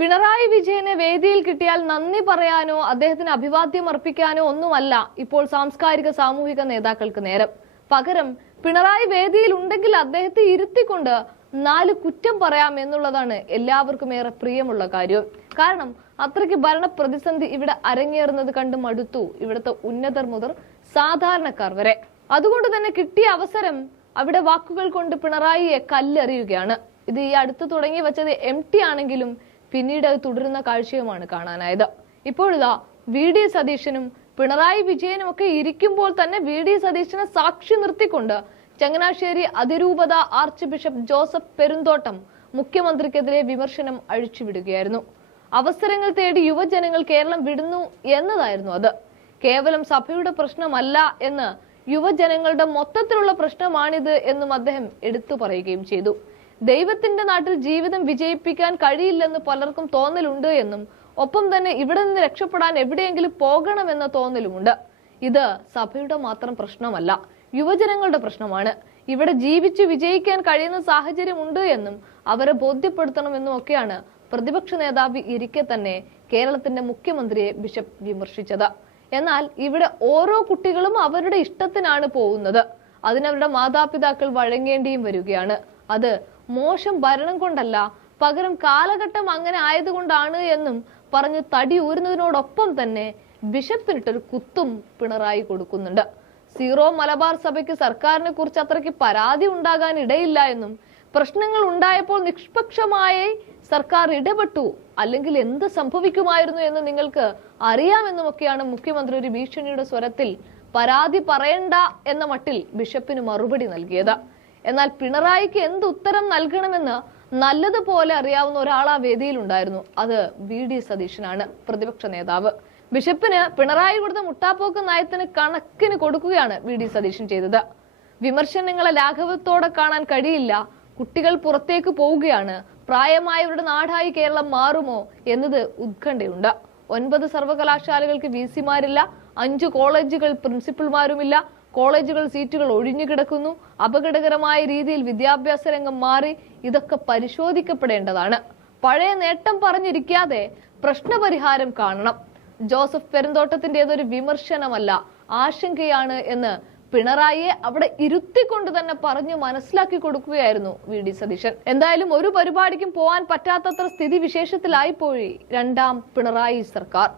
പിണറായി വിജയനെ വേദിയിൽ കിട്ടിയാൽ നന്ദി പറയാനോ അദ്ദേഹത്തിന് അഭിവാദ്യം അർപ്പിക്കാനോ ഒന്നുമല്ല ഇപ്പോൾ സാംസ്കാരിക സാമൂഹിക നേതാക്കൾക്ക് നേരം. പകരം പിണറായി വേദിയിൽ ഉണ്ടെങ്കിൽ അദ്ദേഹത്തെ ഇരുത്തിക്കൊണ്ട് നാല് കുറ്റം പറയാം എന്നുള്ളതാണ് എല്ലാവർക്കും ഏറെ പ്രിയമുള്ള കാര്യം. കാരണം അത്രയ്ക്ക് ഭരണ പ്രതിസന്ധി ഇവിടെ അരങ്ങേറുന്നത് കണ്ട് മടുത്തു ഇവിടുത്തെ ഉന്നതർ മുതൽ സാധാരണക്കാർ വരെ. അതുകൊണ്ട് തന്നെ കിട്ടിയ അവസരം അവിടെ വാക്കുകൾ കൊണ്ട് പിണറായിയെ കല്ലെറിയുകയാണ്. ഇത് ഈ അടുത്ത് തുടങ്ങി വെച്ചത് എം ടി ആണെങ്കിലും പിന്നീട് അത് തുടരുന്ന കാഴ്ചയുമാണ് കാണാനായത്. ഇപ്പോഴിതാ വി ഡി സതീശനും പിണറായി വിജയനും ഒക്കെ ഇരിക്കുമ്പോൾ തന്നെ വി ഡി സതീശനെ സാക്ഷി നിർത്തിക്കൊണ്ട് ചങ്ങനാശ്ശേരി അതിരൂപത ആർച്ച് ബിഷപ്പ് ജോസഫ് പെരുന്തോട്ടം മുഖ്യമന്ത്രിക്കെതിരെ വിമർശനം അഴിച്ചുവിടുകയായിരുന്നു. അവസരങ്ങൾ തേടി യുവജനങ്ങൾ കേരളം വിടുന്നു എന്നതായിരുന്നു അത്. കേവലം സഭയുടെ പ്രശ്നമല്ല എന്ന് യുവജനങ്ങളുടെ മൊത്തത്തിലുള്ള പ്രശ്നമാണിത് എന്നും അദ്ദേഹം എടുത്തു പറയുകയും ചെയ്തു. ദൈവത്തിന്റെ നാട്ടിൽ ജീവിതം വിജയിപ്പിക്കാൻ കഴിയില്ലെന്ന് പലർക്കും തോന്നലുണ്ട് എന്നും ഒപ്പം തന്നെ ഇവിടെ നിന്ന് രക്ഷപ്പെടാൻ എവിടെയെങ്കിലും പോകണമെന്ന തോന്നലുമുണ്ട്. ഇത് സഭയുടെ മാത്രം പ്രശ്നമല്ല യുവജനങ്ങളുടെ പ്രശ്നമാണ്. ഇവിടെ ജീവിച്ച് വിജയിക്കാൻ കഴിയുന്ന സാഹചര്യം ഉണ്ട് എന്നും അവരെ ബോധ്യപ്പെടുത്തണമെന്നും ഒക്കെയാണ് പ്രതിപക്ഷ നേതാവ് ഇരിക്കെ തന്നെ കേരളത്തിന്റെ മുഖ്യമന്ത്രിയെ ബിഷപ്പ് വിമർശിച്ചത്. എന്നാൽ ഇവിടെ ഓരോ കുട്ടികളും അവരുടെ ഇഷ്ടത്തിനാണ് പോകുന്നത്. അതിനവരുടെ മാതാപിതാക്കൾ വഴങ്ങേണ്ടിയും വരികയാണ്. അത് മോശം ഭരണം കൊണ്ടല്ല പകരം കാലഘട്ടം അങ്ങനെ ആയതുകൊണ്ടാണ് എന്നും പറഞ്ഞ് തടി ഊരുന്നതിനോടൊപ്പം തന്നെ ബിഷപ്പിനിട്ടൊരു കുത്തും പിണറായി കൊടുക്കുന്നുണ്ട്. സീറോ മലബാർ സഭയ്ക്ക് സർക്കാരിനെ കുറിച്ച് അത്രയ്ക്ക് പരാതി ഉണ്ടാകാൻ ഇടയില്ല എന്നും പ്രശ്നങ്ങൾ ഉണ്ടായപ്പോൾ നിഷ്പക്ഷമായി സർക്കാർ ഇടപെട്ടു അല്ലെങ്കിൽ എന്ത് സംഭവിക്കുമായിരുന്നു എന്ന് നിങ്ങൾക്ക് അറിയാമെന്നുമൊക്കെയാണ് മുഖ്യമന്ത്രി ഒരു ഭീഷണിയുടെ സ്വരത്തിൽ പരാതി പറയണ്ട എന്ന മട്ടിൽ ബിഷപ്പിന് മറുപടി നൽകിയത്. എന്നാൽ പിണറായിക്ക് എന്ത് ഉത്തരം നൽകണമെന്ന് നല്ലതുപോലെ അറിയാവുന്ന ഒരാൾ ആ വേദിയിൽ ഉണ്ടായിരുന്നു അത് വി ഡി സതീശനാണ് പ്രതിപക്ഷ നേതാവ്. ബിഷപ്പിന് പിണറായി കൊടുത്ത മുട്ടാപ്പോക്ക് നയത്തിന് കണക്കിന് കൊടുക്കുകയാണ് വി ഡി സതീശൻ ചെയ്തത്. വിമർശനങ്ങളെ ലാഘവത്തോടെ കാണാൻ കഴിയില്ല. കുട്ടികൾ പുറത്തേക്ക് പോവുകയാണ്. പ്രായമായവരുടെ നാടായി കേരളം മാറുമോ എന്നത് ഉത്കണ്ഠയുണ്ട്. ഒൻപത് സർവകലാശാലകൾക്ക് വി സിമാരില്ല അഞ്ച് കോളേജുകൾ പ്രിൻസിപ്പൽമാരുമില്ല കോളേജുകൾ സീറ്റുകൾ ഒഴിഞ്ഞു കിടക്കുന്നു. അപകടകരമായ രീതിയിൽ വിദ്യാഭ്യാസ രംഗം മാറി ഇതൊക്കെ പരിശോധിക്കപ്പെടേണ്ടതാണ്. പഴയ നേട്ടം പറഞ്ഞിരിക്കാതെ പ്രശ്നപരിഹാരം കാണണം. ജോസഫ് പെരുന്തോട്ടത്തിന്റേതൊരു വിമർശനമല്ല ആശങ്കയാണ് എന്ന് പിണറായിയെ അവിടെ ഇരുത്തിക്കൊണ്ട് തന്നെ പറഞ്ഞു മനസ്സിലാക്കി കൊടുക്കുകയായിരുന്നു വി ഡി സതീശൻ. എന്തായാലും ഒരു പരിപാടിക്കും പോകാൻ പറ്റാത്തത്ര സ്ഥിതി വിശേഷത്തിലായിപ്പോയി രണ്ടാം പിണറായി സർക്കാർ.